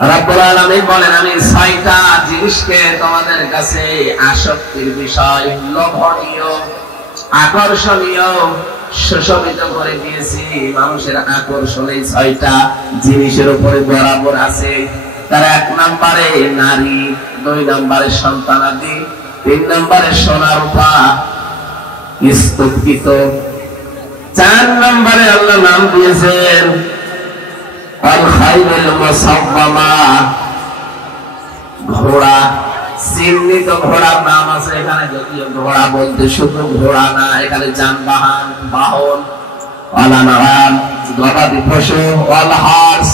রব্বুল আলামিন বলেন আমি 6টা জিনিসকে তোমাদের কাছে আসক্তির বিষয়, লোভনীয়, আকর্ষণীয়, সুশোভিত করে দিয়েছি। মানুষের আকর্ষণ এই 6টা জিনিসের উপরে বরাবর আছে। তার 1 নম্বরে নারী, 2 নম্বরে সন্তানাদি, 3 নম্বরে সোনা রূপা স্তূপিত, 4 নম্বরে আল্লাহ নাম দিয়েছেন আল খাইলুল মুসাওয়ামা, ঘোড়া, চিহ্নিত ঘোড়ার নাম আছে এখানে। যদিও ঘোড়া বলতে শুধু ঘোড়া না, এখানে যানবাহন, বাহন, অলানাম, গবাদি পশু, অলহার্স,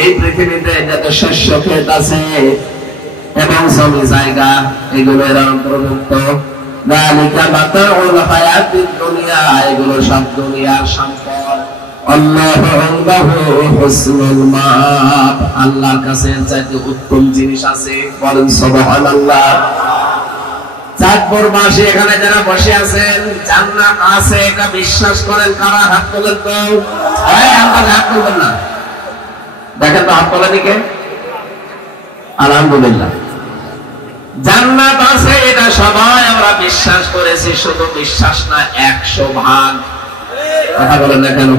এই পৃথিবীতে যত শস্য ক্ষেত আছে এবং জমি জায়গা, এগুলো এর অন্তর্ভুক্ত। যালিকা মাতাউল হায়াতিদ দুনিয়া, এগুলো সব দুনিয়ার সম্পদ। আল্লাহু ইনদাহু হুসনুল মাআব, আল্লাহর কাছে এর চাইতে উত্তম জিনিস আছে। বলেন সুবহানাল্লাহ। চাঁদপুর মাসে এখানে যারা বসে আছেন, জান্নাত আছে এটা বিশ্বাস করেন কারা? হাত তোলেন তো। এই আমরা হাত তুলবেন না, দেখেন তো হাত তোলেন কে? আলহামদুলিল্লাহ, জান্নাত আছে এটা সবাই আমরা বিশ্বাস করেছি। শুধু বিশ্বাস না, 100 ভাগ। কথা বলেন না কেন?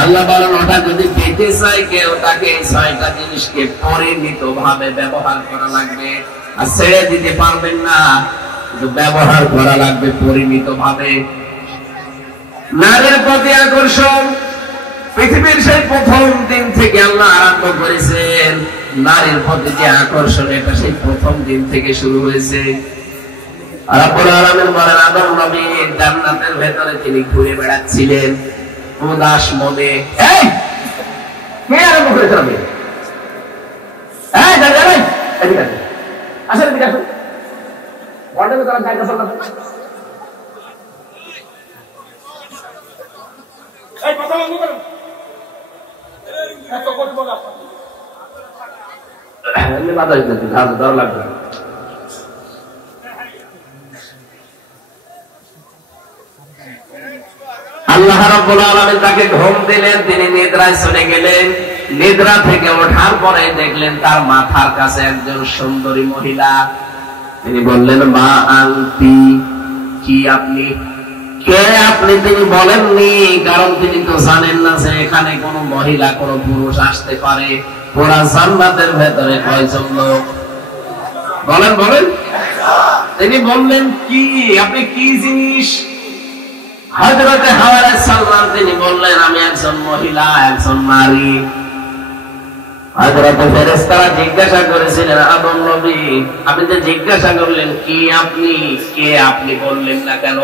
আল্লাহ বলেন ওটা যদি পেতে চাই কেউ, তাকে এই 6টা জিনিসকে পরিমিত ভাবে ব্যবহার করা লাগবে। আর ছেড়ে দিতে পারবেন না, কিন্তু ব্যবহার করা লাগবে পরিমিত ভাবে। নারীর প্রতি আকর্ষণ পৃথিবীর সেই প্রথম দিন থেকে আল্লাহ আরম্ভ করেছেন। নারীর প্রতি যে আকর্ষণ, এটা সেই প্রথম দিন থেকে শুরু হয়েছে। রব্বুল আলামিন বলেন আদম নবী জান্নাতের ভেতরে তিনি ঘুরে বেড়াচ্ছিলেন উদাস মনে। এই কে আরম্ভ করেছে? আমি এই দাদা ভাই এদিকে আসুন, আসেন এদিকে আসুন। বড় তারা জায়গা চল না, এই কথা বন্ধ করুন। এত কথা বলা এমনি বাধা দিতে ধর লাগবে। আল্লাহ রাব্বুল আলামিন তাকে ঘুম দিলেন, তিনি নিদ্রায় চলে গেলেন। নিদ্রা থেকে ওঠার পরে দেখলেন তার মাথার কাছে একজন সুন্দরী মহিলা। তিনি বললেন মা আনতি, কি আপনি? কে আপনি? তিনি বলেননি, কারণ তিনি তো জানেন না যে এখানে কোন মহিলা কোন পুরুষ আসতে পারে। পুরা জান্নাতের ভেতরে কয়জন লোক? বলেন বলেন। তিনি বললেন কি আপনি, কি জিনিস? হযরতে হাওয়া আলাইহিস সালাম তিনি বললেন আমি একজন মহিলা, একজন নারী। হযরতে ফেরেশতারা জিজ্ঞাসা করেছিলেন আদম নবী, আপনি যে জিজ্ঞাসা করলেন কি আপনি, কে আপনি বললেন না কেন?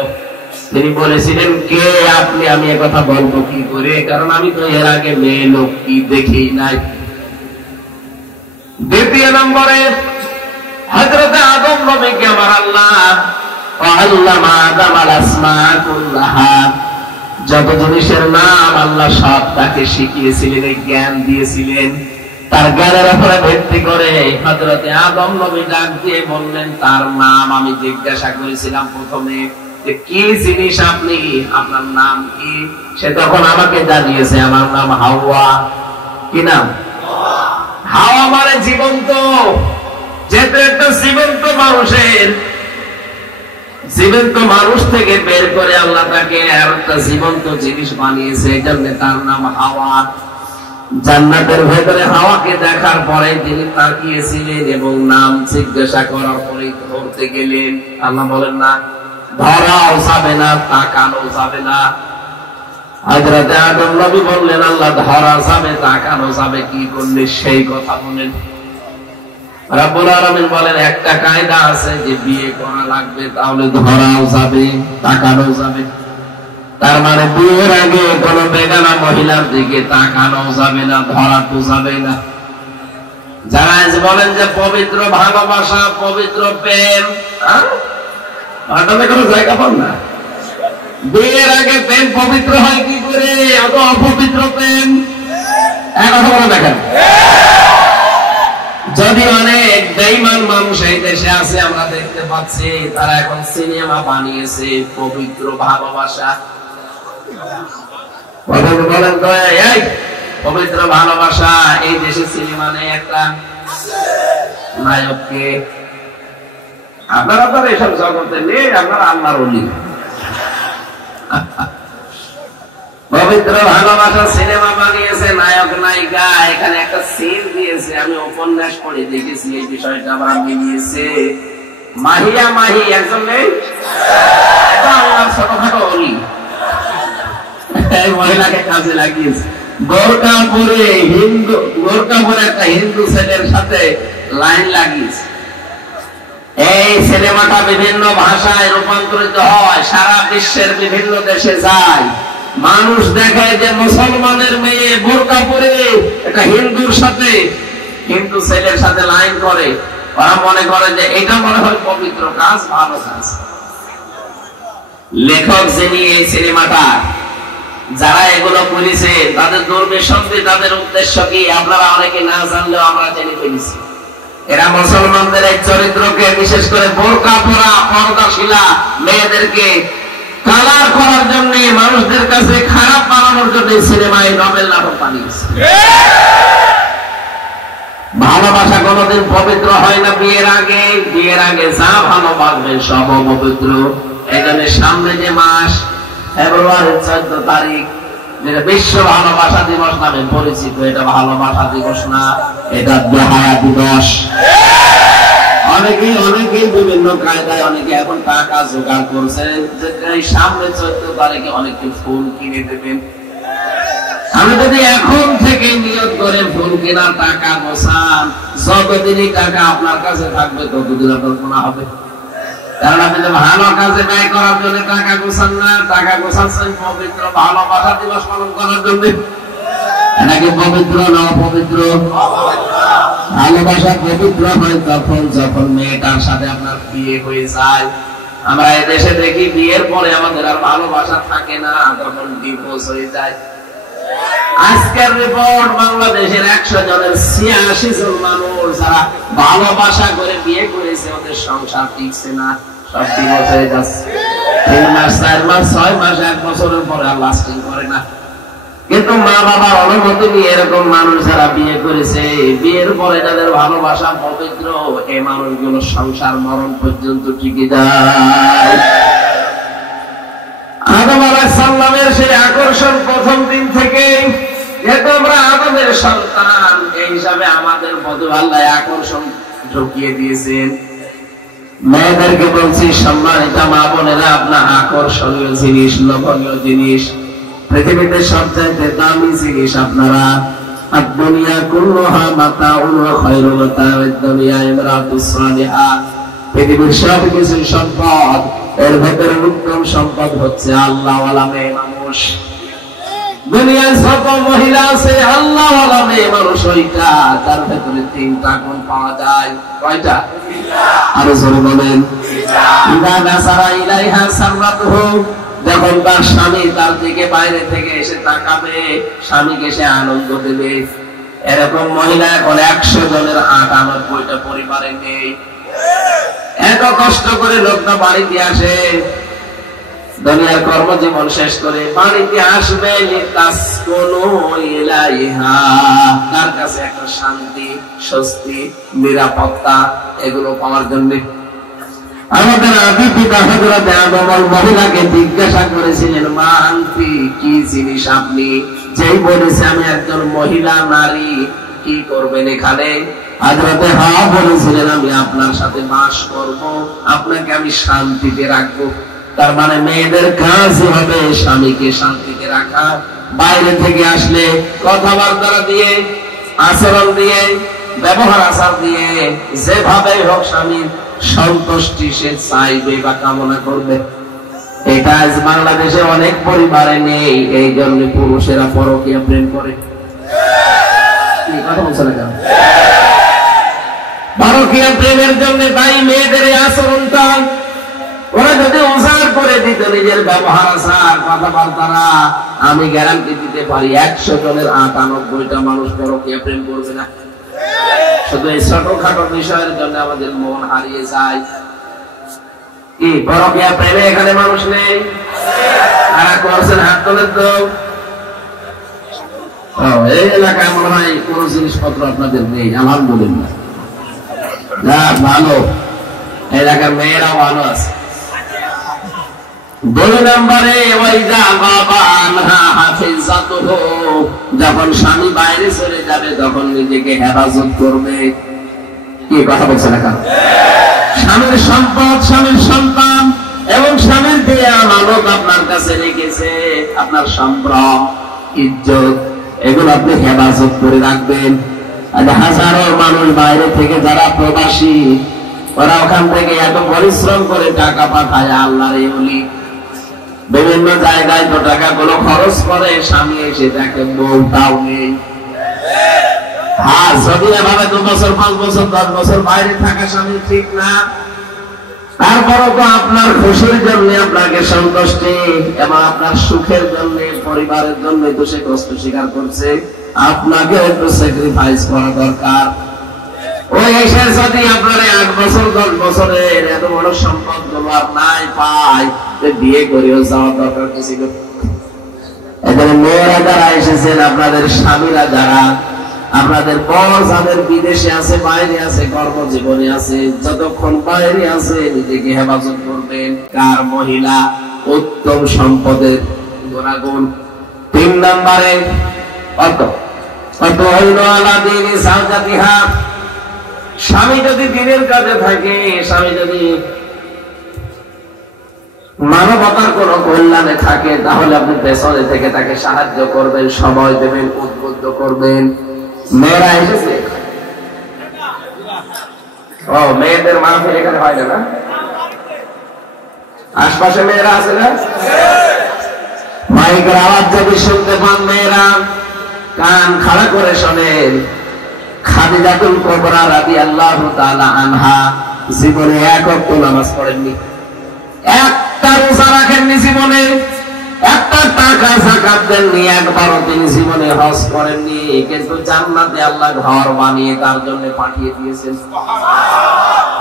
তিনি বলেছিলেন কে আপনি, আমি একথা বলবো কি করে, কারণ আমি তো এর আগে মেয়ে লোক কি দেখি নাই। দ্বিতীয় নম্বরে হযরতে আদম নবীকে আমার আল্লাহ যত জিনিসের নাম আল্লাহ সব তাকে শিখিয়েছিলেন, এই জ্ঞান দিয়েছিলেন। তার জ্ঞানের উপরে ভিত্তি করে হযরতে আদম নবী ডাক দিয়ে বললেন তার নাম। আমি জিজ্ঞাসা করেছিলাম প্রথমে যে কি জিনিস আপনি, আপনার নাম কি? সে তখন আমাকে জানিয়েছে আমার নাম হাওয়া। কি নাম? হাওয়া মানে জীবন্ত। যেহেতু একটা জীবন্ত মানুষের, জীবন্ত মানুষ থেকে বের করে আল্লাহ তাকে আর একটা জীবন্ত জিনিস বানিয়েছে, এই জন্য তার নাম হাওয়া। জান্নাতের ভেতরে হাওয়াকে দেখার পরে তিনি তাকিয়েছিলেন এবং নাম জিজ্ঞাসা করার পরে ধরতে গেলেন। আল্লাহ বলেন না ধরাও যাবে না, তাকানো যাবে না। হযরতে আদম নবী বললেন আল্লাহ ধরা যাবে, তাকানো যাবে, কি করলে সেই কথা বলেন। রব্বুল আলামিন বলেন একটা কায়দা আছে যে বিয়ে করা লাগবে, তাহলে ধরাও যাবে, তাকানো যাবে। তার মানে বিয়ের আগে কোন বেগানা মহিলার দিকে তাকানো যাবে না, ধরা তো যাবে না। যারা বলেন যে পবিত্র ভালোবাসা, পবিত্র প্রেম, কোনো জায়গা পান না। বিয়ের আগে প্রেম পবিত্র হয় কি করে? অত অপবিত্র প্রেম এখন দেখেন। যদি অনেক বেঈমান মানুষ এই দেশে আছে, আমরা দেখতে পাচ্ছি, তারা এখন সিনেমা বানিয়েছে পবিত্র ভালোবাসা। বলেন তো, পবিত্র ভালোবাসা এই দেশে সিনেমা নেই একটা নায়ককে। আপনারা তো এসব জগতে নেই, আপনারা আল্লাহর ওলি। পবিত্র ভালোবাসা সিনেমা বানিয়েছে, নায়ক নায়িকা, এখানে একটা সিন দিয়েছে, আমি উপন্যাস পড়ে দেখেছি এই বিষয়টা আবার মিলিয়েছে। মাহিয়া মাহি একজন নেই, এটা আল্লাহর ছোটখাটো ওলি, এই মহিলাকে কাজে লাগিয়েছে। গোরখাপুরে একটা হিন্দু ছেলের সাথে লাইন লাগিয়েছে। এই সিনেমাটা বিভিন্ন ভাষায় রূপান্তরিত হয়, সারা বিশ্বের বিভিন্ন দেশে যায়। মানুষ দেখে যে মুসলমানের মেয়ে বোরকা পরে একটা হিন্দুর সাথে, হিন্দু ছেলের সাথে লাইন করে, ওরা মনে করে যে এটা মনে হয় পবিত্র কাজ, ভালো কাজ। লেখক যিনি এই সিনেমাটা, যারা এগুলো করেছে তাদের দুর্বিসন্ধি, তাদের উদ্দেশ্য কি আপনারা অনেকে না জানলেও আমরা জেনে ফেলেছি। এরা মুসলমানদের এই চরিত্রকে, বিশেষ করে বোরকা পরা পর্দাশীলা মেয়েদেরকে কালার করার জন্য, মানুষদের কাছে খারাপ বানানোর জন্য সিনেমায় নভেল নাটক বানিয়েছে। ভালোবাসা কোনোদিন পবিত্র হয় না বিয়ের আগে। বিয়ের আগে যা ভালোবাসবেন সব অপবিত্র। এই জন্য সামনে যে মাস ফেব্রুয়ারির 14 তারিখ, যেটা বিশ্ব ভালোবাসা দিবস নামে পরিচিত, এটা ভালোবাসা দিবস না, এটা বেহায়া দিবস। অনেকেই বিভিন্ন কায়দায় অনেকে এখন টাকা জোগাড় করছে যে এই সামনে 14 তারিখে অনেকে ফুল কিনে দেবেন। আমি যদি এখন থেকে নিয়ত করে ফুল কেনার টাকা গোছান, যতদিনই টাকা আপনার কাছে থাকবে ততদিন আপনার গুনাহ হবে। কারণ আপনি তো ভালো কাজে ব্যয় করার জন্য টাকা গোছান না, টাকা গোছাচ্ছেন পবিত্র ভালোবাসা দিবস পালন করার জন্য। এটাকে পবিত্র না অপবিত্র? ভালোবাসা পবিত্র হয় তখন যখন মেয়েটার সাথে আপনার বিয়ে হয়ে যায়। আমরা এদেশে দেখি বিয়ের পরে আমাদের আর ভালোবাসা থাকে না, তখন ডিভোর্স হয়ে যায়। আজকের রিপোর্ট, বাংলাদেশের 100 জনের 86 জন মানুষ যারা ভালোবাসা করে বিয়ে করেছে, ওদের সংসার টিকছে না, সব ডিভোর্স হয়ে যাচ্ছে। 3 মাস 4 মাস 6 মাস 1 বছরের পরে আর লাস্টিং করে না। কিন্তু মা বাবার অনুমতি নিয়ে এরকম মানুষ যারা বিয়ে করেছে, বিয়ের পরে যাদের ভালোবাসা পবিত্র, এই মানুষগুলো সংসার মরণ পর্যন্ত টিকে যায়। আদম আলাইহিস সালামের সেই আকর্ষণ প্রথম দিন থেকে, যেহেতু আমরা আদমের সন্তান, এই হিসাবে আমাদের মধ্যে আল্লাহ আকর্ষণ ঢুকিয়ে দিয়েছেন। মেয়েদেরকে বলছি, সম্মানিত মা বোনেরা, আপনার আকর্ষণীয় জিনিস, লোভনীয় জিনিস, পৃথিবীতে সবচাইতে দামি জিনিস আপনারা। দুনিয়া কুল্লুহা মাতাউন ওয়া খায়রুল মাতাউদ দুনিয়া ইমরাতুস সালিহা। পৃথিবীর সব কিছু সম্পদ, এর ভেতরে উত্তম সম্পদ হচ্ছে আল্লাহওয়ালা মেয়ে মানুষ। দুনিয়ায় যত মহিলা আছে আল্লাহওয়ালা মেয়ে মানুষ ওইটা, তার ভেতরে 3টা গুণ পাওয়া যায়। কয়টা? আরো জোরে বলেন। ইদা নাসারা ইলাইহা সাররাতুহু, যখন তার স্বামী তার দিকে বাইরে থেকে এসে তাকাবে, স্বামীকে সে আনন্দ দেবে। এরকম মহিলা এখন 100 জনের 98টা পরিবারে নেই। এত কষ্ট করে লোকটা বাড়িতে আসে, দুনিয়ার কর্মজীবন শেষ করে বাড়িতে আসবে, তার কাছে একটা শান্তি, স্বস্তি, নিরাপত্তা, এগুলো পাওয়ার জন্য। আমাদের আদি পিতা হযরত আদম মহিলাকে জিজ্ঞাসা করেছিলেন, মা আনতি, কি জিনিস আপনি? যেই বলেছে আমি একজন মহিলা নারী, কি করবেন এখানে? হযরত হাওয়া বলেছিলেন, আমি আপনার সাথে বাস করব, আপনাকে আমি শান্তিতে রাখবো। তার মানে মেয়েদের কাজ হবে স্বামীকে শান্তিতে রাখা। বাইরে থেকে আসলে কথাবার্তা দিয়ে, আচরণ দিয়ে, ব্যবহার আচার দিয়ে, যেভাবে হোক স্বামীর সন্তুষ্টি সে চাইবে বা কামনা করবে। এই কাজ বাংলাদেশে অনেক পরিবারে নেই, এই জন্য পুরুষেরা পরকীয়া প্রেম করে। কথা বলছে না কেন? পরকীয়া প্রেমের জন্য দায়ী মেয়েদের আচরণটা। ওরা যদি উজাড় করে দিত নিজের ব্যবহার আচার কথাবার্তারা, আমি গ্যারান্টি দিতে পারি 100 জনের 98টা মানুষ পরকীয়া প্রেম করবে না। শুধু এই ছোটখাটো বিষয়ের জন্য আমাদের মন হারিয়ে যায়। কি পরকীয়া প্রেমে এখানে মানুষ নেই? কারা করছেন হাত তোলেন তো। এই এলাকায় মনে হয় কোনো জিনিসপত্র আপনাদের নেই, আলহামদুলিল্লাহ, ভালো, এলাকার মেয়েরা ভালো আছে। 2 নম্বরে যখন স্বামী বাইরে চলে যাবে তখন নিজেকে হেফাজত করবে। কি কথা বলছে না? স্বামীর সম্পদ, স্বামীর সন্তান এবং স্বামীর দেয়া আমানত আপনার কাছে রেখেছে, আপনার সম্ভ্রম, ইজ্জত, এগুলো আপনি হেফাজত করে রাখবেন। হাজারো মানুষ বাইরে থেকে যারা প্রবাসী, ওরা ওখান থেকে এত পরিশ্রম করে টাকা পাঠায়, আল্লাহর এই ওলি বিভিন্ন জায়গায় তো টাকাগুলো খরচ করে, স্বামী এসে দেখে বউটাও নেই। হ্যাঁ, যদি এভাবে 2 বছর 5 বছর 10 বছর বাইরে থাকা স্বামী ঠিক না, তারপরও তো আপনার খুশির জন্য, আপনাকে সন্তুষ্টি এবং আপনার সুখের জন্য, পরিবারের জন্য তো সে কষ্ট স্বীকার করছে, আপনাকে একটু স্যাক্রিফাইস করা দরকার। ওই এসে যদি আপনার 8 বছর 10 বছরের এত বড় সম্পদ গুলো নাই পায়, বিয়ে করেও যাওয়ার দরকার কি ছিল? এখানে মেয়েরা যারা এসেছেন, আপনাদের স্বামীরা যারা, আপনাদের বর যাদের বিদেশে আছে, বাইরে আছে, কর্মজীবনে আছে, যতক্ষণ বাইরে আছে নিজেকে হেফাজত করবেন। কার? মহিলা, উত্তম সম্পদের গুণাগুণ। 3 নম্বরে স্বামী যদি দিনের কাজে থাকে, স্বামী যদি মানবতার কোন কল্যাণে থাকে, তাহলে আপনি পেছনে থেকে তাকে সাহায্য করবেন, সময় দেবেন, উদ্বুদ্ধ করবেন। মেয়েরা এসেছে, মেয়েদের মাহফিল এখানে হয় না? আশপাশে মেয়েরা আছে না? মাইকের আওয়াজ যদি শুনতে পান, মেয়েরা কান খাড়া করে শোনেন। খাদিজাতুল কুবরা রাদিয়াল্লাহু তাআলা আনহা জীবনে 1 ওয়াক্ত নামাজ পড়েননি, একটা রোজা রাখেননি জীবনে, একটা টাকা যাকাত দেননি, একবারও তিনি জীবনে হজ করেননি, কিন্তু জান্নাতে আল্লাহ ঘর বানিয়ে তার জন্য পাঠিয়ে দিয়েছেন।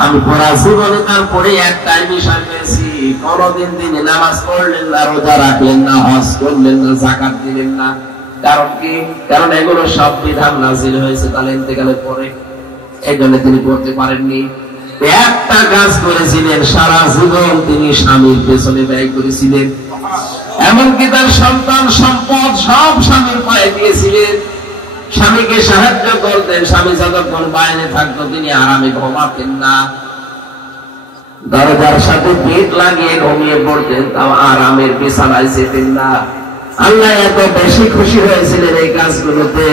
আমি পুরা জীবনে তার পরে একটাই বিষয় পেয়েছি, কোনদিন তিনি নামাজ পড়লেন না, রোজা রাখলেন না, হজ করলেন না, যাকাত দিলেন না। কারণ কি? কারণ এগুলো সব বিধান নাযিল হয়েছে তার ইন্তেকালের পরে, এই জন্য তিনি করতে পারেননি। একটা কাজ করেছিলেন, সারা জীবন তিনি স্বামীর পেছনে ব্যয় করেছিলেন, এমনকি তার সন্তান সম্পদ সব স্বামীর পায়ে দিয়েছিলেন, স্বামীকে সাহায্য করতেন। স্বামী যতক্ষণ বাইরে থাকতো তিনি আরামে ঘুমাতেন না, দরজার সাথে পিঠ লাগিয়ে ঘুমিয়ে পড়তেন, তাও আরামের বিছানায় যেতেন না। আল্লাহ এত বেশি খুশি হয়েছিলেন এই কাজগুলোতে।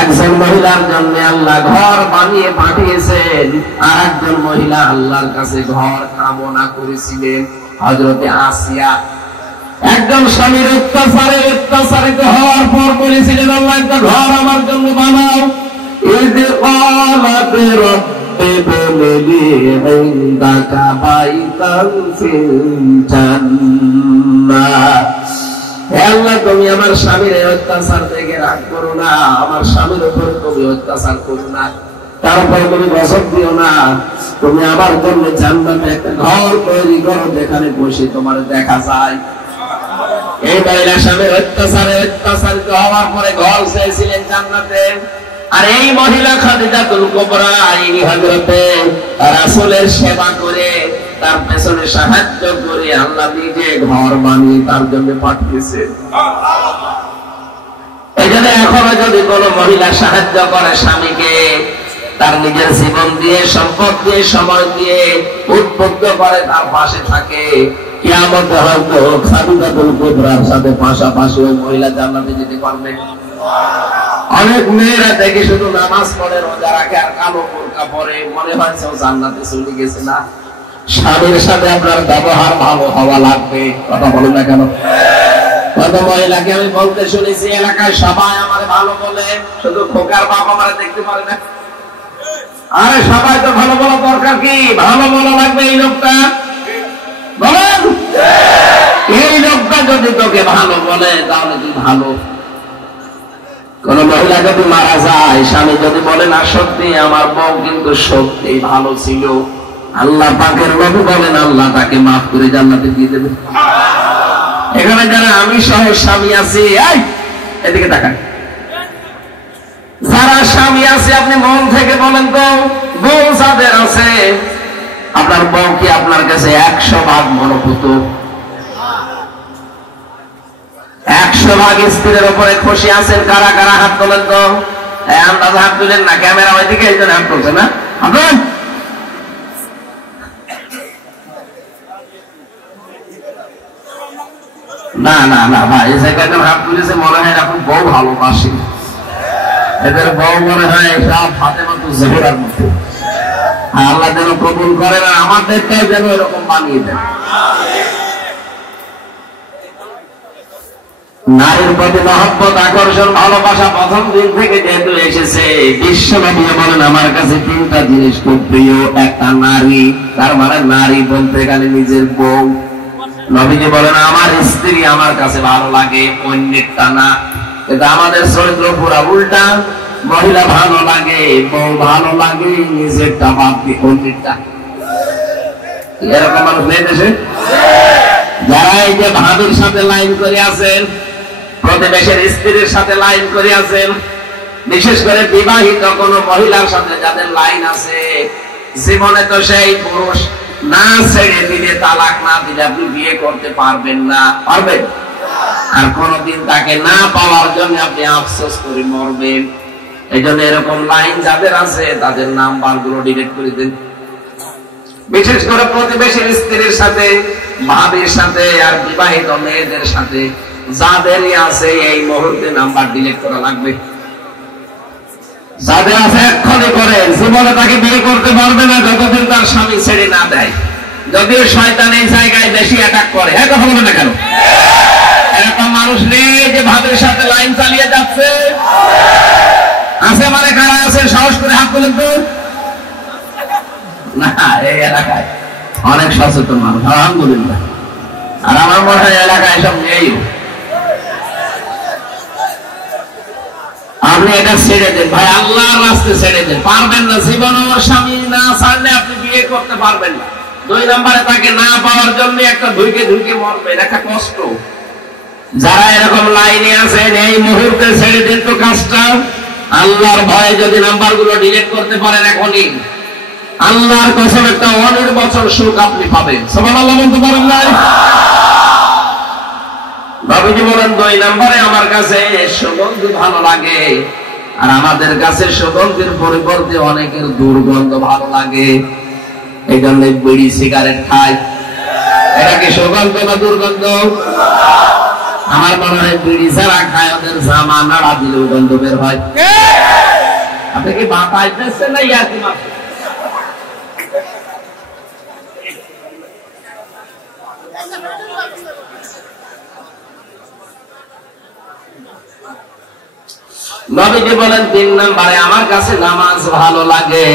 একজন মহিলার জন্য আল্লাহ ঘর বানিয়ে পাঠিয়েছেন, আর একজন মহিলা আল্লাহর কাছে ঘর কামনা করেছিলেন, হযরতে আসিয়া। একজন স্বামীর অত্যাচারিত হওয়ার পর বলেছিলেন, আল্লাহ একটা ঘর আমার জন্য বানাও। ইদ ক্বালাত রাব্বি ইবনি ইনদাকা বাইতান ফিল জান্নাহ। হে আল্লাহ, তুমি আমার স্বামীর অত্যাচার থেকে রাগ করো না, আমার স্বামীর উপর তুমি অত্যাচার করো না, তারপর তুমি গজব দিও না, তুমি আমার জন্য জান্নাতে একটা ঘর তৈরি করো যেখানে বসে তোমার দেখা যায়। এই মহিলা স্বামীর অত্যাচারিত হওয়ার পরে ঘর চেয়েছিলেন জান্নাতে, আর এই মহিলা খাদিজাতুল কুবরা ইনি হযরতে রাসূলের সেবা করে, তার পেছনে সাহায্য করে আল্লাহ নিজে ঘর বানিয়ে তার জন্য পাঠিয়েছেন। এই জন্য এখনো যদি কোন মহিলা সাহায্য করে স্বামীকে, তার নিজের জীবন দিয়ে, সম্পদ দিয়ে, সময় দিয়ে উদ্বুদ্ধ করে, তার পাশে থাকে, কিয়ামতে হয়তো খাদিজাতুল কুবরার সাথে পাশাপাশি ওই মহিলা জান্নাতে যেতে পারবে। অনেক মেয়েরা দেখে শুধু নামাজ পড়ে, রোজা রাখে, আর কালো বোরকা পরে, মনে হয়েছে ও জান্নাতে চলে গেছে। না, স্বামীর সাথে আপনার ব্যবহার ভালো হওয়া লাগবে। কথা বলেন না কেন? কত মহিলাকে আমি বলতে শুনেছি, এলাকায় সবাই আমার ভালো বলে, শুধু খোকার বাপ আমার দেখতে পারে না। আরে সবাই তো ভালো বলা দরকার, কি ভালো বলা লাগবে এই লোকটা, বলেন। এই লোকটা যদি তোকে ভালো বলে তাহলে তুই ভালো। কোন মহিলা যদি মারা যায়, স্বামী যদি বলে না সত্যি আমার বউ কিন্তু সত্যি ভালো ছিল, আল্লাহ পাকের নবী বলেন আল্লাহ তাকে মাফ করে জান্নাতে দিয়ে দেবে। এখানে যারা আমি সহ স্বামী আছি, এই এদিকে তাকান, যারা স্বামী আছে আপনি মন থেকে বলেন তো, বউ যাদের আছে, আপনার বউ কি আপনার কাছে 100 ভাগ মনোভূত? 100 ভাগ স্ত্রীর উপরে খুশি আছেন? কারা কারা হাত তোলেন তো? আন্দাজ হাত তুলেন না, ক্যামেরা ওইদিকে এই জন্য হাত তুলছে না আপনার। না না না ভাই, সেখানে হাত তুলেছে মনে হয় এখন বউ ভালোবাসি, এদের বউ মনে হয় সব ফাতেমা তো জোহরার মতো। আল্লাহ যেন কবুল করে না, আমাদেরকে যেন এরকম বানিয়ে দেন। নারীর প্রতি মহব্বত, আকর্ষণ, ভালোবাসা প্রথম দিন থেকে যেহেতু এসেছে, বিশ্বনবী বলেন আমার কাছে 3টা জিনিস খুব প্রিয়। একটা নারী, তার মানে নারী বলতে গেলে নিজের বউ। নবীজি বলেন আমার স্ত্রী আমার কাছে ভালো লাগে, অন্যেরটা না। কিন্তু আমাদের চরিত্র পুরা উল্টা, মহিলা ভালো লাগে, বউ ভালো লাগে, নিজেরটা বাদ দিয়ে অন্যেরটা। এরকম মানুষ নেই দেশে? যারা এই যে ভাবির সাথে লাইন করে আছেন, প্রতিবেশের স্ত্রীর সাথে লাইন করে আছেন, বিশেষ করে বিবাহিত কোন মহিলার সাথে যাদের লাইন আছে, জীবনে তো সেই পুরুষ না ছেড়ে দিলে, তালাক না দিলে আপনি বিয়ে করতে পারবেন না। পারবেন? আর কোনদিন তাকে না পাওয়ার জন্য আপনি আফসোস করে মরবেন। এই জন্য এরকম লাইন যাদের আছে তাদের নাম্বার গুলো ডিলিট করে দেন। বিশেষ করে প্রতিবেশীর স্ত্রীর সাথে, ভাবির সাথে, আর বিবাহিত মেয়েদের সাথে যাদেরই আছে এই মুহূর্তে নাম্বার ডিলিট করা লাগবে। যাদের আছে এক্ষুনি করেন। জীবনে তাকে বিয়ে করতে পারবে না যতদিন তার স্বামী ছেড়ে না দেয়। যদিও শয়তান এই জায়গায় বেশি অ্যাটাক করে। হ্যাঁ, কথা বলবে না কেন? এরকম মানুষ নেই যে ভাবির সাথে লাইন চালিয়ে যাচ্ছে? আছে মানে কারা আছে? সাহস করে হাত তুলেন তো। না, এই এলাকায় অনেক সচেতন মানুষ, আলহামদুলিল্লাহ। আর আমার মনে হয় এলাকায় সব নেই। আপনি এটা ছেড়ে দেন ভাই, আল্লাহর রাস্তায় ছেড়ে দেন। পারবেন না, জীবন ওর স্বামী না ছাড়লে আপনি বিয়ে করতে পারবেন না। 2 নম্বরে তাকে না পাওয়ার জন্য একটা ধুইকে ধুইকে মরবেন, একটা কষ্ট। যারা এরকম লাইনে আছেন এই মুহূর্তে ছেড়ে দেন তো কাজটা। আল্লাহর ভয়ে যদি নাম্বার গুলো ডিলিট করতে পারেন এখনই, আল্লাহর কসম একটা অনির্বচল সুখ আপনি পাবেন। সুবহানাল্লাহ বলতে পারেন না? নবীজি বলেন 2 নম্বরে আমার কাছে সুগন্ধি ভালো লাগে, আর আমাদের কাছে সুগন্ধির পরিবর্তে অনেকের দুর্গন্ধ ভালো লাগে। এই জন্য বিড়ি সিগারেট খায়। এটা কি সুগন্ধ না দুর্গন্ধ? আমার মনে হয় বিড়ি যারা খায় ওদের জামা নাড়া দিলেও গন্ধ বের হয়। আপনি কি বাতাস দিচ্ছেন না ইয়ার্কি মারছেন? নবীজি বলেন 3 নম্বরে আমার কাছে নামাজ ভালো লাগে।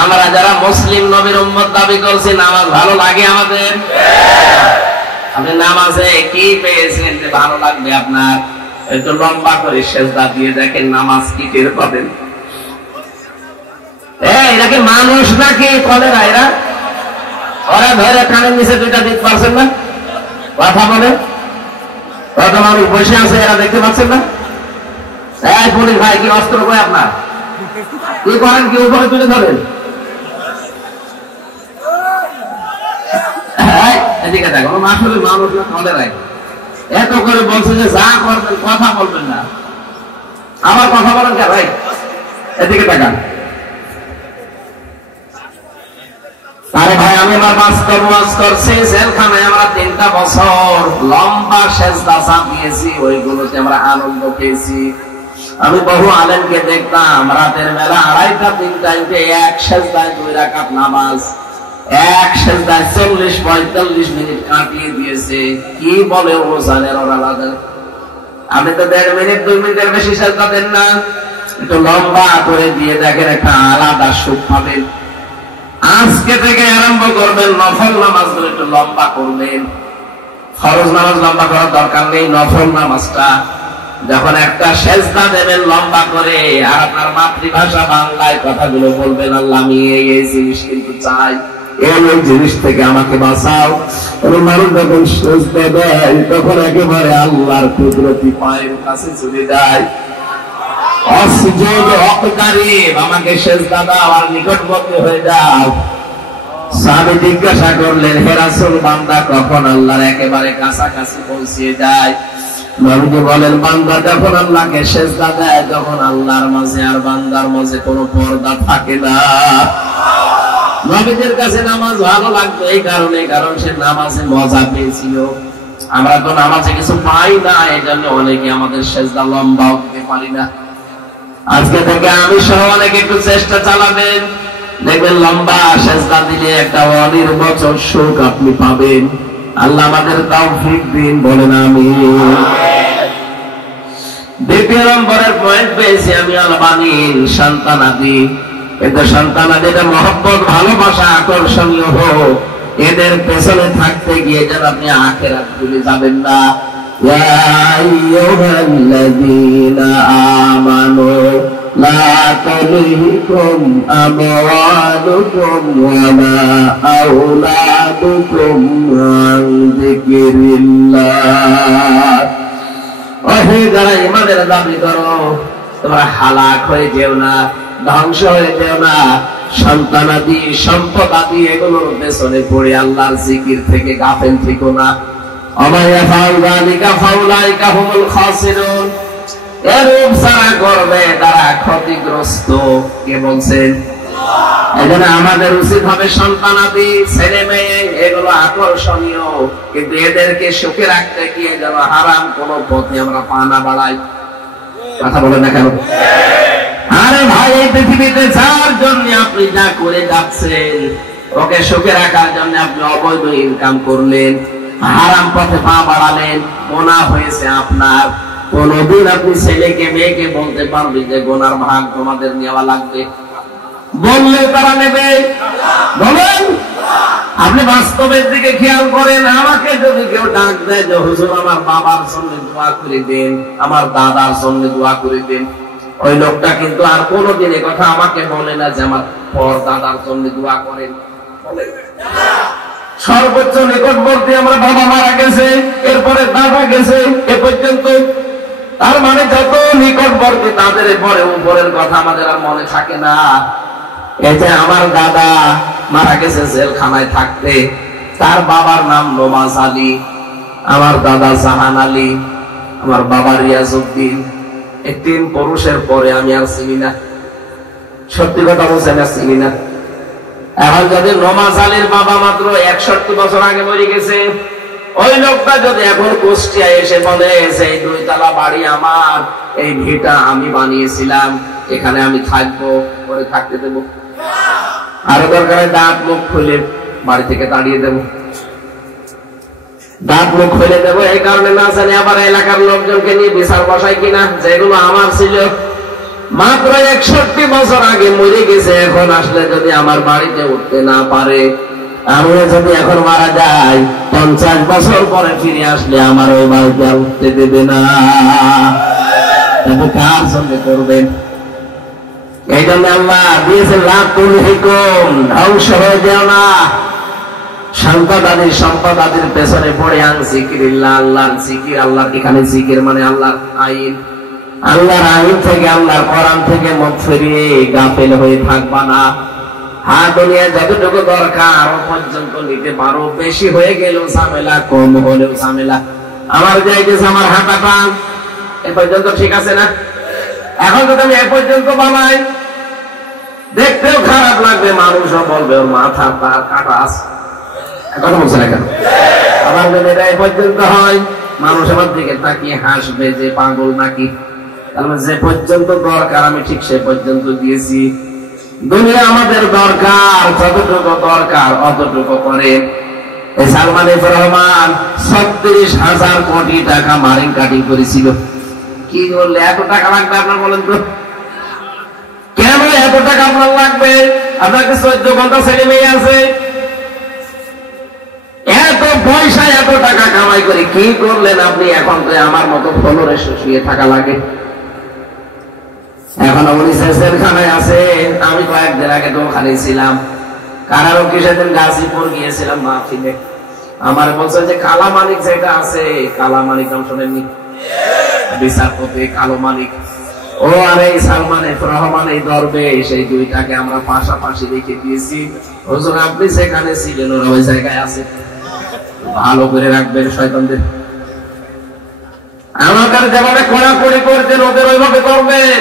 আমরা যারা মুসলিম নবীর উম্মত দাবি করছি, নামাজ ভালো লাগে আমাদের? আপনি নামাজে কি পেয়েছেন যে ভালো লাগবে আপনার? একটু লম্বা করে সেজদা দিয়ে দেখেন, নামাজ কি টের পাবেন। এরা কি মানুষ নাকি কলেরা? এরা ওরা ধরে কানের নিচে 2টা দিতে পারছেন না? কথা বলে কত মানুষ বসে আছে, এরা দেখতে পাচ্ছেন না? এই পুলিশ ভাই, কি অস্ত্র কই আপনার? কি করেন? কি উপরে তুলে ধরেন? এদিকে দেখো, আসলে মানুষ না কলেরাই। এত করে বলছে যে যা করবেন কথা বলবেন না, আবার কথা বলেন কে ভাই? এদিকে তাকান। আরে ভাই, আমি আমার মাস করছি জেলখানায়। আমরা 3টা বছর লম্বা সেজদা চাপিয়েছি, ওইগুলোতে আমরা আনন্দ পেয়েছি। আমি বহু আলেমকে দেখতাম রাতের বেলা 2:30-3টায় এক সেজদায় 2 রাকাত নামাজ, এক সেজদায় 40-45 মিনিট কাটিয়ে দিয়েছে। কি বলে ও জানেন ওরা আলাদা। আপনি তো 1.5 মিনিট 2 মিনিটের বেশি সেজদা দেন না, একটু লম্বা করে দিয়ে দেখেন, একটা আলাদা সুখ পাবেন। আজকে থেকে আরম্ভ করবেন, নফল নামাজগুলো একটু লম্বা করবেন। ফরজ নামাজ লম্বা করার দরকার নেই, নফল নামাজটা যখন একটা সেজদা দেবেন লম্বা করে, আর আপনার মাতৃভাষা বাংলায় কথাগুলো বলবেন, আল্লাহ আমি এই জিনিস কিন্তু চাই, এই জিনিস থেকে আমাকে বাঁচাও। মানুষ যখন সেজদা দেয় তখন একেবারে আল্লাহর কুদরতি পায়ের কাছে চলে যায়। অসজুদ ওয়াকতারিব, আমাকে সিজদা দাও আর নিকটবর্তী হয়ে যাও। সাহাবী জিজ্ঞাসা করলেন, হে রাসূল, বান্দা কখন আল্লাহর একেবারে কাছাকাছি পৌঁছে যায়? নবীজি বলেন, বান্দা যখন আল্লাহকে সিজদা দেয় তখন আল্লাহর মাঝে আর বান্দার মাঝে কোনো পর্দা থাকে না। নবীজির কাছে নামাজ ভালো লাগতো এই কারণে, কারণ সে নামাজে মজা পেয়েছিল। আমরা তো নামাজে কিছু পাই না, এই জন্য অনেকে আমাদের সিজদা লম্বাও দিতে পারি না। আজকে থেকে আমি সহ অনেকে একটু চেষ্টা চালাবেন, দেখবেন লম্বা সিজদা দিলে একটা অনির্বচল সুখ আপনি পাবেন। আল্লাহ আমাদের তৌফিক দিন, বলেন আমিন। দ্বিতীয় নম্বরের পয়েন্ট পেয়েছি আমি আল-বানিন, সন্তানাদি। কিন্তু সন্তানাদিটা মহব্বত, ভালোবাসা, আকর্ষণীয় হোক, এদের পেছনে থাকতে গিয়ে যেন আপনি আখিরাত ভুলে যাবেন না। ইয়া আইয়ুহাল্লাযীনা আমানু লা তুলহিকুম আমওয়ালুকুম ওয়ালা আওলাদুকুম আন যিকরিল্লাহ। ওহে যারা ঈমানের দাবি করো, তোমরা হালাক হয়ে যেও না, ধ্বংস হয়ে যেও না, সন্তানাদি, সম্পদাদি এগুলোর পেছনে পড়ে আল্লাহর জিকির থেকে গাফেল থেকো না। ওয়া ইয়াফআলু যালিকা ফাউলাইকা হুমুল খাসিরুন, এরূপ যারা করবে তারা ক্ষতিগ্রস্ত। কে বলছেন? এজন্য আমাদের উচিত হবে সন্তানাদি, ছেলে মেয়ে এগুলো আকর্ষণীয়, কিন্তু এদেরকে সুখে রাখতে গিয়ে যেন হারাম কোনো পথে আমরা পা না বাড়াই। কথা বলেন না কেন? আরে ভাই, এই পৃথিবীতে যার জন্য আপনি যা করে যাচ্ছেন, ওকে সুখে রাখার জন্য আপনি অবৈধ ইনকাম করলেন, হারাম পথে পা বাড়ালেন, গুনাহ হয়েছে আপনার। কোনদিন আপনি ছেলেকে মেয়েকে বলতে পারবেন যে গুনার ভাগ তোমাদের নেওয়া লাগবে? বললে তারা নেবে? বলেন। আপনি বাস্তবের দিকে খেয়াল করেন। আমাকে যদি কেউ ডাক দেয় যে হুজুর আমার বাবার জন্য দোয়া করে দেন, আমার দাদার জন্য দোয়া করে দেন, ওই লোকটা কিন্তু আর কোনোদিন এই কথা আমাকে বলে না যে আমার পর দাদার জন্য দোয়া করেন। সর্বোচ্চ নিকটবর্তী আমরা বাবা মারা গেছে, এরপরে দাদা গেছে, এ পর্যন্ত। তার মানে যত নিকটবর্তী তাদের পরে উপরের কথা আমাদের আর মনে থাকে না। এই যে আমার দাদা মারা গেছে জেলখানায় থাকতে, তার বাবার নাম নমাজ আলী, আমার দাদা জাহান আলী, আমার বাবা রিয়াজউদ্দিন। এই তিন পুরুষের পরে আমি আর চিনি না। সত্যি কথা বলছেন, আর চিনি না। এখন যদি নমাজ আলীর বাবা মাত্র 61 বছর আগে মরে গেছে, ওই লোকটা যদি এখন কুষ্টিয়ায় এসে বলে সেই 2 তলা বাড়ি আমার, এই ভিটা আমি বানিয়েছিলাম, এখানে আমি থাকবো, পরে থাকতে দেবো? আরো দরকার দাঁত মুখ খুলে বাড়ি থেকে তাড়িয়ে দেবো। দাঁত মুখ খুলে দেবো এই কারণে না জানি আবার এলাকার লোকজনকে নিয়ে বিচার বসাই কিনা, যেগুলো আমার ছিল মাত্র 61 বছর আগে মরে গেছে, এখন আসলে যদি আমার বাড়িতে উঠতে না পারে, আমি যদি এখন মারা যাই, 50 বছর পরে ফিরে আসলে আমার ওই বাড়িতে উঠতে দেবে না। কার সঙ্গে করবেন? এই জন্য আল্লাহ দিয়েছে লা তুলহিকুম, ধ্বংস হয়ে যেও না সন্তানাদির, সম্পদাদির পেছনে পড়ে আন যিকরিল্লাহ, আল্লাহর জিকির। আল্লাহর এখানে জিকির মানে আল্লাহর আইন, আল্লাহর আইন থেকে, আল্লাহর কোরআন থেকে মুখ ফিরিয়ে গাফেল হয়ে থাকবা না। হ্যাঁ, দুনিয়া যতটুকু দরকার ও পর্যন্ত নিতে পারো, বেশি হয়ে গেলেও ঝামেলা, কম হলেও ঝামেলা। আমার যাইতেছে আমার হাঁটাটা এ পর্যন্ত ঠিক আছে না? এখন যদি আমি এ পর্যন্ত বানাই, দেখতেও খারাপ লাগবে, মানুষও বলবে ওর মাথা তার কাটা আছে। কথা বলছে না কেন? আমার যদি এটা এ পর্যন্ত হয়, মানুষ আমার দিকে তাকিয়ে হাসবে যে পাগল নাকি। তাহলে যে পর্যন্ত দরকার আমি ঠিক সে পর্যন্ত দিয়েছি। দুনিয়া আমাদের দরকার, যতটুকু দরকার অতটুকু করে। সালমান এফ রহমান 36,000 কোটি টাকা মারিং কাটিং করেছিল। কি বললে এত টাকা লাগবে আপনার? বলেন তো কেন এত টাকা আপনার লাগবে? আপনার কি 14 ঘন্টা ছেলে মেয়ে আছে? এত পয়সা, এত টাকা কামাই করে কি করলেন আপনি? এখন তো আমার মতো ফলরে শুয়ে থাকা লাগে। এখন উনি জেলখানায় আছে, আমি কয়েকদিন আগে তো ওখানে ছিলাম। কারারক্ষী সেদিন গাজীপুর গিয়েছিলাম মাহফিলে। আমার বলছে যে কালা মানিক যেটা আছে, কালা মানিক নাম শোনেননি? বিচারপতি কালো মানিক, ও আরে সালমান এফ রহমান এই দরবেশ এই দুইটাকে আমরা পাশাপাশি রেখে দিয়েছি, হুজুর আপনি সেখানে ছিলেন, ওরা ওই জায়গায় আছে, ভালো করে রাখবেন শয়তানদের। আমাদের যেভাবে কড়াকড়ি করছেন ওদের ওইভাবে করবেন।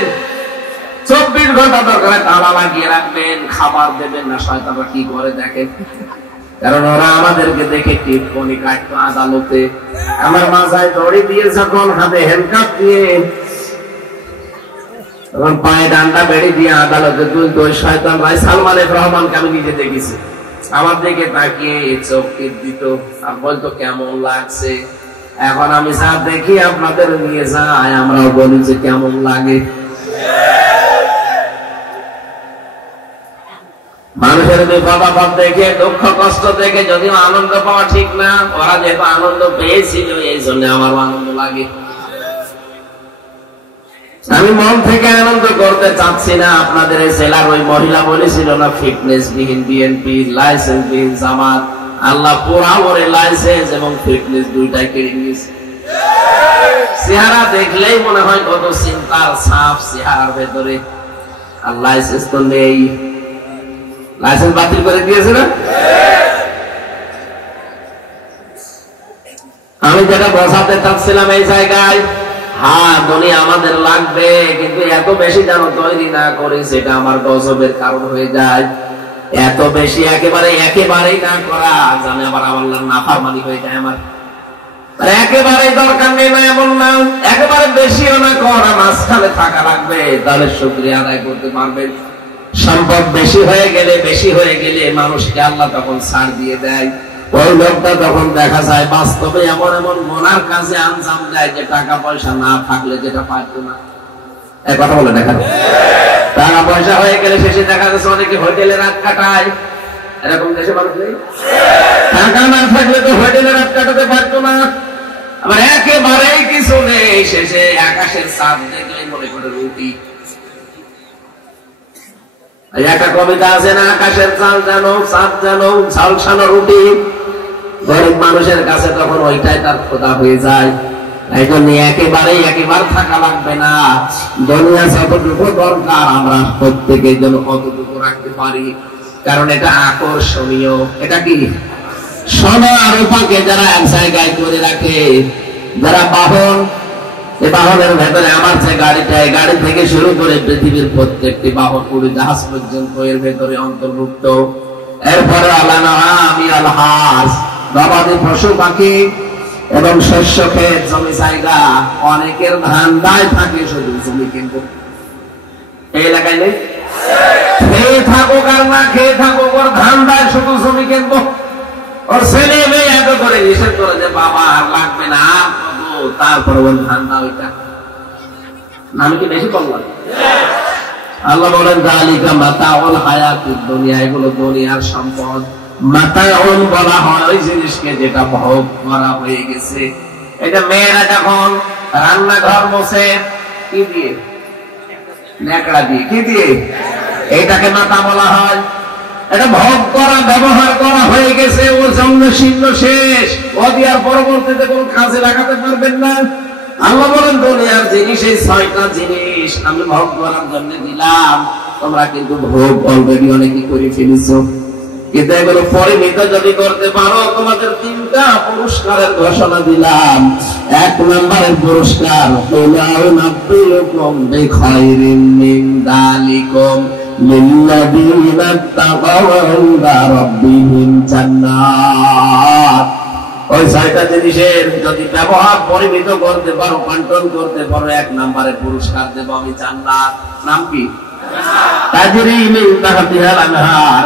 24 ঘন্টা দরকার তালা লাগিয়ে রাখবেন, খাবার দেবেন না, শয়তানরা কি করে দেখেন। কারণ ওরা আমাদেরকে দেখে টিপনি কাটতো আদালতে, আমার মাথায় দড়ি দিয়ে যখন হাতে হ্যান্ডকাপ দিয়ে তখন পায়ে ডান্ডা বেড়ে দিয়ে আদালতে তুলতো, ওই শয়তান ভাই সালমান এফ রহমানকে আমি নিজে দেখেছি। আমার দিকে তাকিয়ে চোখ টিপ দিত আর বলতো কেমন লাগছে। এখন আমি যা দেখি আপনাদের নিয়ে যাই, আমরাও বলি যে কেমন লাগে। মানুষের বিপদ আপদ দেখে, দুঃখ কষ্ট দেখে যদিও আনন্দ পাওয়া ঠিক না, ওরা যেহেতু আনন্দ পেয়েছিল এই জন্য আমারও আনন্দ লাগে। আমি মন থেকে আনন্দ করতে চাচ্ছি না। আপনাদের এই জেলার ওই মহিলা বলেছিল না ফিটনেস বিহীন বিএনপি, লাইসেন্স বিহীন জামাত, আল্লাহ পুরা ওরে লাইসেন্স এবং ফিটনেস দুইটাই কেড়ে নিয়েছে। চেহারা দেখলেই মনে হয় কত চিন্তার ছাপ চেহারার ভেতরে, আর লাইসেন্স তো নেই। লাইসেন্স বাতিল করে দিয়েছে না। আমি যেটা বোঝাতে চাচ্ছিলাম এই জায়গায়, হ্যাঁ দুনিয়া আমাদের লাগবে, কিন্তু এত বেশি যেন তৈরি না করি সেটা আমার গজবের কারণ হয়ে যায়। এত বেশি একেবারেই না করা জানে আবার আল্লাহর নাফরমানি হয়ে যায় আমার। একেবারেই দরকার নেই না এমন না, একেবারে বেশিও না করা, মাঝখানে থাকা লাগবে, তাহলে শুকরিয়া আদায় করতে পারবেন। সম্পদ বেশি হয়ে গেলে মানুষকে আল্লাহ তখন ছাড় দিয়ে দেয়। ওই লোকটা তখন দেখা যায় বাস্তবে এমন এমন গুনার কাজে আঞ্জাম দেয় যে টাকা পয়সা না থাকলে যেটা পারতো না। এই কথা বলে দেখা, টাকা পয়সা হয়ে গেলে শেষে দেখা যাচ্ছে অনেকে হোটেলে রাত কাটায়। এরকম দেশে মানুষ নেই? টাকা না থাকলে তো হোটেলে রাত কাটাতে পারতো না। আবার একেবারেই কিছু নেই, শেষে আকাশের চাঁদ দেখলেই মনে করে রুটি। একটা কবিতা আছে না, আকাশের চাল জানো চাঁদ জানো ঝলসানো রুটি। গরিব মানুষের কাছে তখন ওইটাই তার খোদা হয়ে যায়। এই জন্য একেবারে থাকা লাগবে না। দুনিয়া যতটুকু দরকার আমরা প্রত্যেকের জন্য কতটুকু রাখতে পারি, কারণ এটা আকর্ষণীয়। এটা কি সোনা রূপাকে যারা এক জায়গায় করে রাখে, যারা বাহন, এই বাহনের ভেতরে আমার যে গাড়িটা, এই গাড়ি থেকে শুরু করে পৃথিবীর প্রত্যেকটি বাহন উড়ে জাহাজ পর্যন্ত এর ভেতরে অন্তর্ভুক্ত। এরপরে গবাদি পশু পাখি এবং শস্য ক্ষেত, জমি জায়গা, অনেকের ধান্দায় থাকে শুধু জমি কিনবো। এই এলাকায় নেই? খেয়ে থাকুক আর না খেয়ে থাকুক, ওর ধান্দায় শুধু জমি কিনবো। ওর ছেলে মেয়ে এত করে নিষেধ করে যে বাবা আর লাগবে না, তারপরে ওর ধান্দা ওইটা। আমি কি বেশি বললাম? আল্লাহ বলেন যালিকা মাতাউল হায়াতুদ দুনিয়া, এগুলো দুনিয়ার সম্পদ। মাতাউন বলা হয় ওই জিনিসকে যেটা ভোগ করা হয়ে গেছে। এটা মেয়েরা যখন রান্নাঘর মোছে কি দিয়ে? ন্যাকড়া দিয়ে। কি দিয়ে? এইটাকে মাতা বলা হয়। এটা ভোগ করা, ব্যবহার করা হয়ে গেছে, ওর জন্য শীর্ণ শেষ। ও দিয়ার পরবর্তীতে কোন কাজে লাগাতে পারবেন না। আল্লাহ বলেন দুনিয়ার জিনিস, এই 6টা জিনিস আমি ভোগ করার জন্য দিলাম, তোমরা কিন্তু ভোগ অলরেডি অনেকই করে ফেলেছো। কিন্তু এগুলো পরিমিত যদি করতে পারো, তোমাদের 3টা পুরস্কারের ঘোষণা দিলাম। 1 নম্বরের পুরস্কার লিল্লাযীনা তাকাউ ইনদা রাব্বিহিম জান্নাত। ওই 6টা জিনিসের যদি ব্যবহার পরিমিত করতে পারো, কন্ট্রোল করতে পারো, 1 নম্বরের পুরস্কার দেব আমি জান্নাত। নাম কি? তাজরি মিন তাহতিহাল আনহার,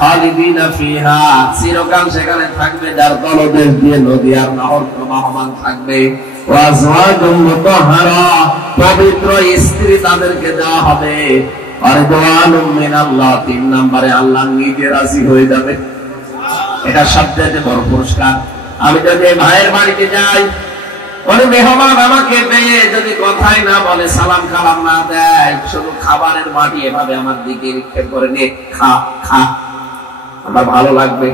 খালিদিনা ফিহা, চিরকাল সেখানে থাকবে, যার তলদেশ দিয়ে নদী আর নহর প্রবাহমান থাকবে। ওয়াজওয়াজুম মুতাহহারা, পবিত্র স্ত্রী তাদেরকে দেওয়া হবে। আর দোয়ানুম মিনাল্লাহ, 3 নম্বরে আল্লাহ নিজে রাজি হয়ে যাবে। এটা সবচেয়ে বড় পুরস্কার। আমি যদি ভাইয়ের বাড়িতে যাই, ওই মেহমান আমাকে পেয়ে যদি কথাই না বলে, সালাম কালাম না দেয়, শুধু খাবারের মাটি এভাবে আমার দিকে নিক্ষেপ করে নে, খা খা, আমার ভালো লাগবে?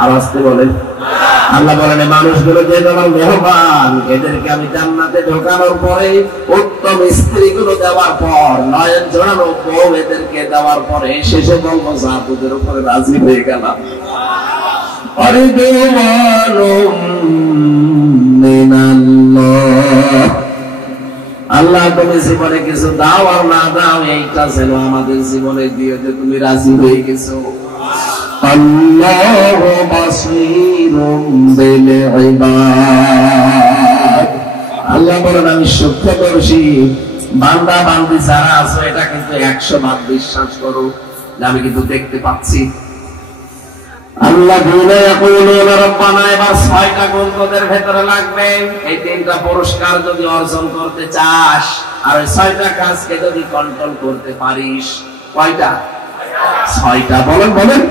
আর আসতে বলেন আল্লাহ বলেন মানুষগুলো যে আমার মেহমান, এদেরকে আমি জান্নাতে ঢোকানোর পরে উত্তম স্ত্রীগুলো দেওয়ার পর, নয়ন জোড়ানো বউ এদেরকে দেওয়ার পরে শেষে বলবো যা তোদের উপরে রাজি হয়ে গেলাম। আল্লাহ তুমি জীবনে কিছু দাও আর না দাও, এইটা ছিল আমাদের জীবনে দিয়ে যে তুমি রাজি হয়ে গেছো। আল্লাহু বাসীরুম বিল ইবাদ। আল্লাহ বলেন আমি সত্যদর্শী, বান্দা বান্দি যারা আছো এটা কিন্তু 100 ভাগ বিশ্বাস করো যে আমি কিন্তু দেখতে পাচ্ছি। আল্লাহ রব্বানা, এবার 6টা গুণ তোদের ভেতরে লাগবে। এই 3টা পুরস্কার যদি অর্জন করতে চাস আর 6টা কাজকে যদি কন্ট্রোল করতে পারিস, কয়টা? 6টা। বলেন বলেন।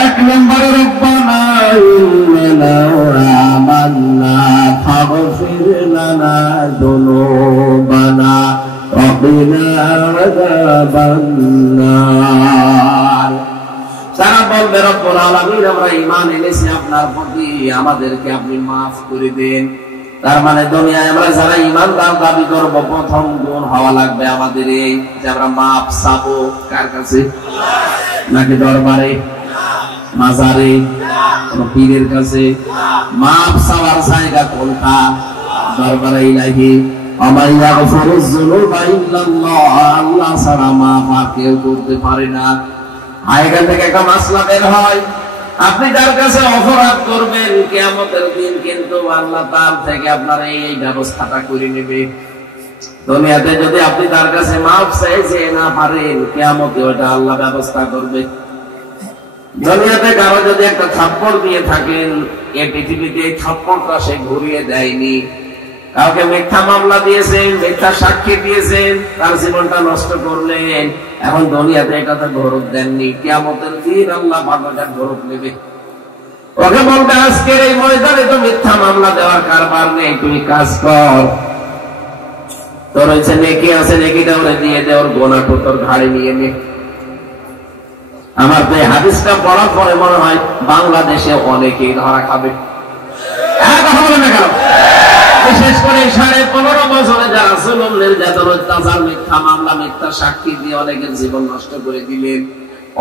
1 নম্বরে রব্বানা ইন্নানা আমান্না ফাগফির লানা যুনুবানা ওয়া কিনা আযাবান নার। তারা বলবে রব্বুল আলামিন আমরা ঈমান এনেছি আপনার প্রতি, আমাদেরকে আপনি মাফ করে দেন। তার মানে দুনিয়ায় আমরা যারা ঈমানদার দাবি করব, প্রথম গুণ হওয়া লাগবে আমাদের এই যে আমরা মাফ চাবো। কার কাছে? নাকি দরবারে, মাজারে, কোন পীরের কাছে? মাফ চাওয়ার জায়গা কোনটা? দরবারে ইলাহি। আমা ইয়াগফিরুয যুনুবা ইল্লাল্লাহ, আল্লাহ ছাড়া মাফ আর কেউ করতে পারে না। এখান থেকে একটা মাসলা বের হয়, আপনি যার কাছে অপরাধ করবেন কিয়ামতের দিন কিন্তু আল্লাহ তার থেকে আপনার এই ব্যবস্থাটা করে নেবে। দুনিয়াতে যদি আপনি তার কাছে মাফ চাইতে না পারেন, কিয়ামতে ওটা আল্লাহ ব্যবস্থা করবে। দুনিয়াতে কারো যদি একটা থাপ্পড় দিয়ে থাকেন, এই পৃথিবীতে এই থাপ্পড়টা সে ঘুরিয়ে দেয়নি। কাউকে মিথ্যা মামলা দিয়েছেন, মিথ্যা সাক্ষী দিয়েছেন, তার জীবনটা নষ্ট করলেন, এখন দুনিয়াতে এটাতে গৌরব দেননি, কিয়ামতের দিন আল্লাহ পাকটা গৌরব নেবে। ওকে বলবে আজকের এই ময়দানে তো মিথ্যা মামলা দেওয়ার কারবার নেই, তুমি কাজ কর, তোর হচ্ছে নেকি আছে, নেকিটা ওরে দিয়ে দে, ওর গোনাটা তোর ঘাড়ে নিয়ে নে। আমার তো এই হাদিসটা পড়ার পরে মনে হয় বাংলাদেশে অনেকেই ধরা খাবে। কথা বলে না কেন? বিশেষ করে 15.5 বছরে যারা জুলুম, নির্যাতন, অত্যাচার, মিথ্যা মামলা, মিথ্যা সাক্ষী দিয়ে অনেকের জীবন নষ্ট করে দিলেন।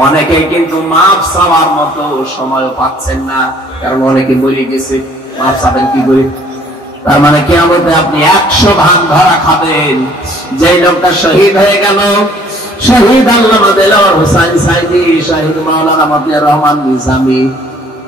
অনেকেই কিন্তু মাফ চাওয়ার মতো সময় পাচ্ছেন না, কারণ অনেকে মরে গেছে। মাফ চাবেন কি করে? তার মানে কিয়ামতে আপনি 100 ভাগ ধরা খাবেন। যে লোকটা শহীদ হয়ে গেল, শহীদ আল্লামা দেলোয়ার হোসেন সাইদি, শহীদ মাওলানা মতিয়ার রহমান নিজামী,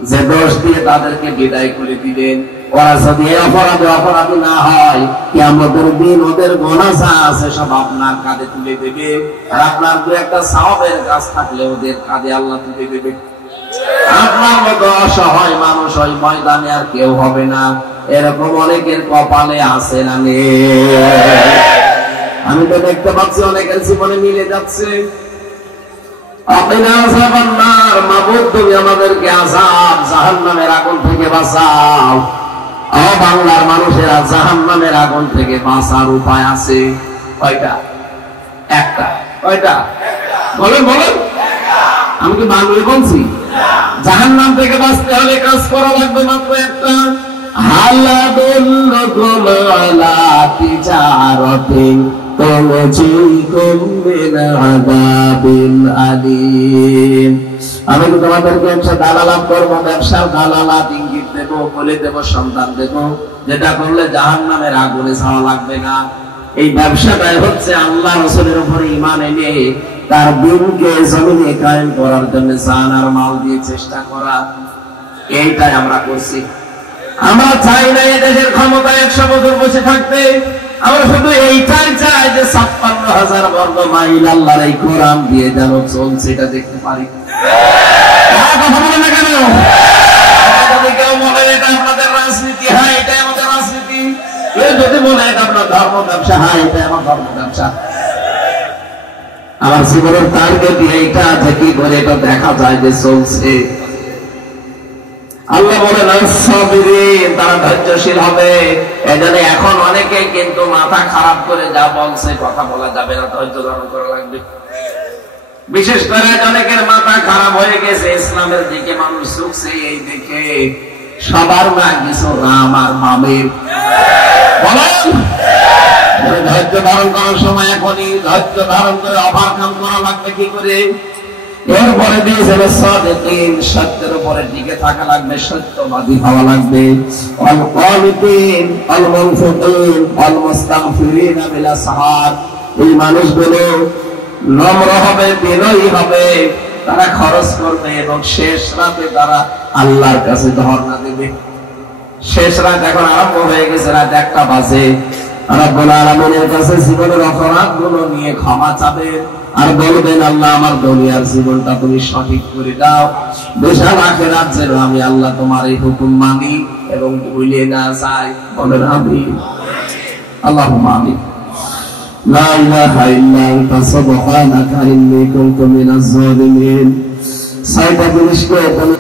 যে দোষ দিয়ে তাদেরকে বিদায় করে দিলেন, ওরা যদি এই অপরাধী না হয়, কিয়ামতের দিন ওদের গুনাহ যা আছে সব আপনার কাঁধে তুলে দেবে। আর আপনার দু একটা সওয়াবের কাজ থাকলে ওদের কাঁধে আল্লাহ তুলে দেবে। আপনার মতো অসহায় মানুষ ওই ময়দানে আর কেউ হবে না। এরকম অনেকের কপালে আছে না নেই? আমি তো দেখতে পাচ্ছি অনেকের জীবনে মিলে যাচ্ছে। মাবুদ তুমি আমাদেরকে আযাব জাহান্নামের আগুন থেকে বাঁচাও। বাংলার মানুষেরা জাহান্নামের আগুন থেকে বাঁচার উপায় আছে কয়টা? একটা। কয়টা? বলেন বলেন। আমি কি বাংলা বলছি? জাহান্নাম থেকে বাঁচতে হলে কাজ করা লাগবে মাত্র একটা। হালাদুল্লাকুম আলা তিজারাতিন তুনজিকুম মিন আযাবিন আলীম। আমি তো তোমাদেরকে একটা দালালাত করব, ব্যবসার দালালাত ইঙ্গিত দেব, বলে দেব, সন্ধান দেব, যেটা করলে জাহান্নামের আগুনে যাওয়া লাগবে না। এই ব্যবসাটাই হচ্ছে আল্লাহ রাসূলের উপরে ঈমান এনে তার দিনকে জমিনে কায়েম করার জন্য জান আর মাল দিয়ে চেষ্টা করা। এইটাই আমরা করছি। আমরা চাই না এই দেশের ক্ষমতায় 100 বছর বসে থাকতে। আমরা শুধু এইটাই চাই যে 56,000 বর্গ মাইল আল্লাহর এই কোরআন দিয়ে যেন চলছে, এটা দেখতে পারি। কথা বলে না কেন? যদি কেউ বলে এটা আপনাদের রাজনীতি, হ্যাঁ এটাই আমাদের রাজনীতি। কেউ যদি বলে এটা আপনার ধর্ম ব্যবসা, হ্যাঁ এটাই আমার ধর্ম ব্যবসা। আমার জীবনের টার্গেট এইটা আছে, কি করে এটা দেখা যায় যে চলছে। আল্লাহ বলেন সাবিরিন, তারা ধৈর্যশীল হবে। এজন্য এখন অনেকেই কিন্তু মাথা খারাপ করে যা বলছে কথা বলা যাবে না, ধৈর্য ধারণ করা লাগবে। বিশেষ করে অনেকের মাথা খারাপ হয়ে গেছে, ইসলামের দিকে মানুষ ঝুঁকছে এই দেখে সবার না কিছু রাম আর মামের। বলেন ধৈর্য ধারণ করার সময় এখনই ধৈর্য ধারণ করে ওভারকাম করা লাগবে কি করে? এরপরে দিয়েছিল সাদিকিন, সত্যের উপরে টিকে থাকা লাগবে, সত্যবাদী হওয়া লাগবে। আল কানিতিন আল মুনফিকিন আল মুস্তাগফিরিন বিল আসহার, এই মানুষগুলো নম্র হবে, বিনয়ী হবে, তারা খরচ করবে এবং শেষ রাতে তারা আল্লাহর কাছে ধর্ণা দেবে। শেষ রাত এখন আরম্ভ হয়ে গেছে, রাত 1টা বাজে। রব্বুল আলামিনের কাছে জীবনের অপরাধগুলো নিয়ে ক্ষমা চাবেন আর বলবেন, আল্লাহ আমার দুনিয়ার জীবনটা তুমি সঠিক করে দাও, বিশাল আখিরাত যেন আমি আল্লাহ তোমার এই হুকুম মানি এবং ভুলে না যাই। বলেন আমিন। আল্লাহুম্মা আমিন। লা ইলাহা ইল্লা আনতা সুবহানাকা ইন্নী কুনতু মিনাজ জালিমিন। 6টা জিনিসকে